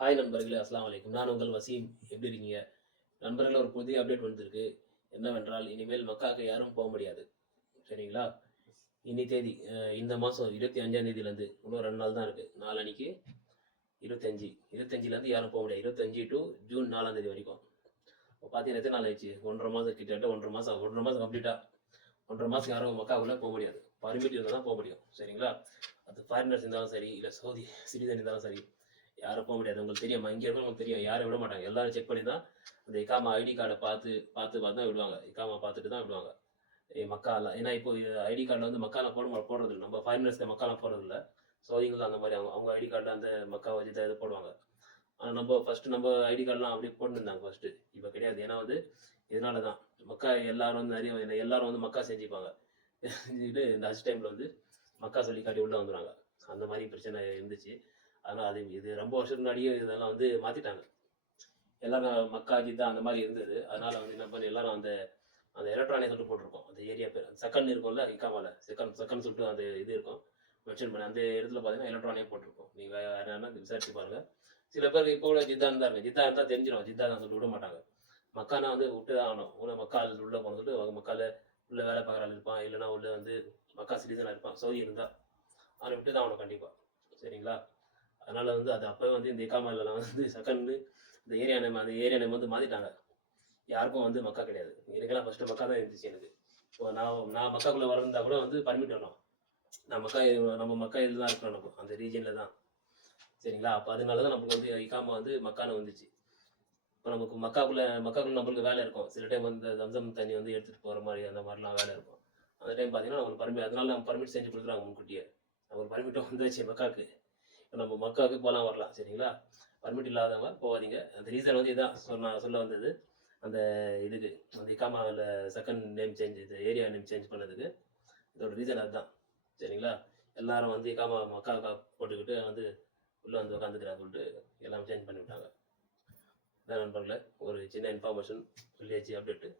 Hi நண்பர்களே, அஸ்ஸலாமு அலைக்கும். நான் உங்கள் வசீம். எப்படி இருக்கீங்க? நண்பர்களே, ஒரு புதிய அப்டேட் வந்திருக்கு. என்னவென்றால், இனிமேல் மக்காவுக்கு யாரும் போ முடியாது. சரிங்களா? இனி தேதி இந்த மாதம் 25ஆம் தேதியிலேருந்து இன்னும் 2 நாள் தான் இருக்கு. நாளன்னைக்கு 25. 25லேருந்து யாரும் போ முடியாது. 25 டூ ஜூன் 4ஆம் தேதி வரைக்கும். இப்போ பார்த்தீங்கன்னா எத்தனை நாள் ஆயிடுச்சு? 1 1/2 மாதம் கிட்டத்தட்ட 1 1/2 மாதம் கம்ப்ளீட்டா. 1 1/2 மாதம் யாரும் மக்காவுக்குள்ள போ முடியாது. பர்மிட் இருந்தால் தான் போ முடியும். சரிங்களா? அது ஃபாரினர்ஸ் இருந்தாலும் சரி, இல்லை சவுதி சிட்டிசன் இருந்தாலும் சரி, யாரும் போக முடியாது. உங்களுக்கு தெரியுமா? இங்கே இருக்கிறவங்களுக்கு தெரியும். யாரும் விட மாட்டாங்க. எல்லாரும் செக் பண்ணி தான் அந்த இக்காமா ஐடி கார்டை பார்த்து தான் விடுவாங்க. இக்காமா பார்த்துட்டு தான் விடுவாங்க. மக்காலாம் ஏன்னா இப்போ ஐடி கார்டில் வந்து மக்காலாம் போடுறது இல்லை. நம்ம ஃபாரினர்ஸ்க்கு மக்காலாம் போடுறது இல்லை. சவுதிகள் அந்த மாதிரி அவங்க ஐடி கார்டில் அந்த மக்கா வச்சு தான் இது போடுவாங்க. ஆனால் நம்ம ஐடி கார்டெலாம் அப்படியே போட்டுருந்தாங்க ஃபஸ்ட்டு. இப்போ கிடையாது. ஏன்னா வந்து இதனால தான் மக்கா எல்லாரும் வந்து எல்லாரும் வந்து மக்கா செஞ்சுப்பாங்க. செஞ்சுக்கிட்டு இந்த ஹஜ் டைமில் வந்து மக்கா சொல்லி காட்டி உள்ளே வந்துடுவாங்க. அந்த மாதிரி பிரச்சனை இருந்துச்சு. அதனால் இது ரொம்ப வருஷத்துக்கு முன்னாடியே இதெல்லாம் வந்து மாற்றிட்டாங்க. எல்லாரும் மக்கா ஜித்தா அந்த மாதிரி இருந்தது. அதனால் வந்து என்ன பண்ணி எல்லாரும் அந்த அந்த எலக்ட்ரானிக் சொல்லிட்டு போட்டிருக்கோம். அந்த ஏரியா பேர் சக்கன் இருக்கும்ல, இக்காமால சக்கன் சொல்லிட்டு அந்த இது இருக்கும் மென்ஷன் பண்ணி. அந்த இடத்துல பார்த்தீங்கன்னா எலக்ட்ரானிக் போட்டிருக்கோம். நீங்கள் யாருன்னா விசாரிச்சு பாருங்கள். சில பேருக்கு இப்போ கூட ஜித்தா இருந்தாங்க. ஜித்தா இருந்தால் தெரிஞ்சிடும். ஜித்தா தான் சொல்லிட்டு விட மாட்டாங்க. மக்கானா வந்து விட்டு தான் ஆகணும். உள்ள மக்கால் உள்ளே போன சொல்லிட்டு மக்கால உள்ள வேலை பார்க்குறாள் இருப்பான். இல்லைனா உள்ள வந்து மக்கா சிட்டிசனாக இருப்பான். சவுதி இருந்தால் அவனை விட்டு தான் ஆகணும் கண்டிப்பாக. சரிங்களா? அதனால் வந்து அது அப்போவே வந்து இந்த இக்காமாலாம் வந்து செகண்டு இந்த ஏரியா நேம் வந்து மாற்றிட்டாங்க. யாருக்கும் வந்து மக்கா கிடையாது. எனக்கெல்லாம் ஃபஸ்ட்டு மக்கா தான் இருந்துச்சு எனக்கு. இப்போ நான் மக்காக்குள்ளே வரந்தா கூட வந்து பர்மிட் வேணும். நம்ம மக்கா இதில் தான் இருக்கிறோம். நம்ம அந்த ரீஜனில் தான். சரிங்களா? அப்போ அதனால தான் நமக்கு வந்து இக்காமா வந்து மக்கான்னு வந்துச்சு. இப்போ நமக்கு மக்காக்குள்ளே நம்மளுக்கு வேலை இருக்கும். சில டைம் வந்து ஜம்சம் தண்ணி வந்து எடுத்துகிட்டு போகிற மாதிரி அந்த மாதிரிலாம் வேலை இருக்கும். அந்த டைம் பார்த்தீங்கன்னா நம்மளுக்கு அதனால நம்ம பர்மிட் செஞ்சு கொடுக்குறாங்க முன்கூட்டியே. ஒரு பர்மிட்டும் வந்துச்சு மக்காவுக்கு. நம்ம மக்காவுக்கு போகலாம் வரலாம். சரிங்களா? பர்மிட் இல்லாதவங்க போகாதீங்க. அந்த ரீசன் வந்து இதான் சொல்ல வந்தது. அந்த இதுக்கு அந்த இக்காமாவில் செகண்ட் நேம் சேஞ்ச் இது ஏரியா நேம் சேஞ்ச் பண்ணதுக்கு இதோட ரீசன் அதுதான். சரிங்களா? எல்லாரும் வந்து மக்கா போட்டுக்கிட்டு வந்து உள்ளே வந்து உட்காந்துக்கிறாங்க சொல்லிட்டு எல்லாம் சேஞ்ச் பண்ணி விட்டாங்க. இதான் நண்பர்களே, ஒரு சின்ன இன்ஃபர்மேஷன் சொல்லியாச்சு, அப்டேட்டு.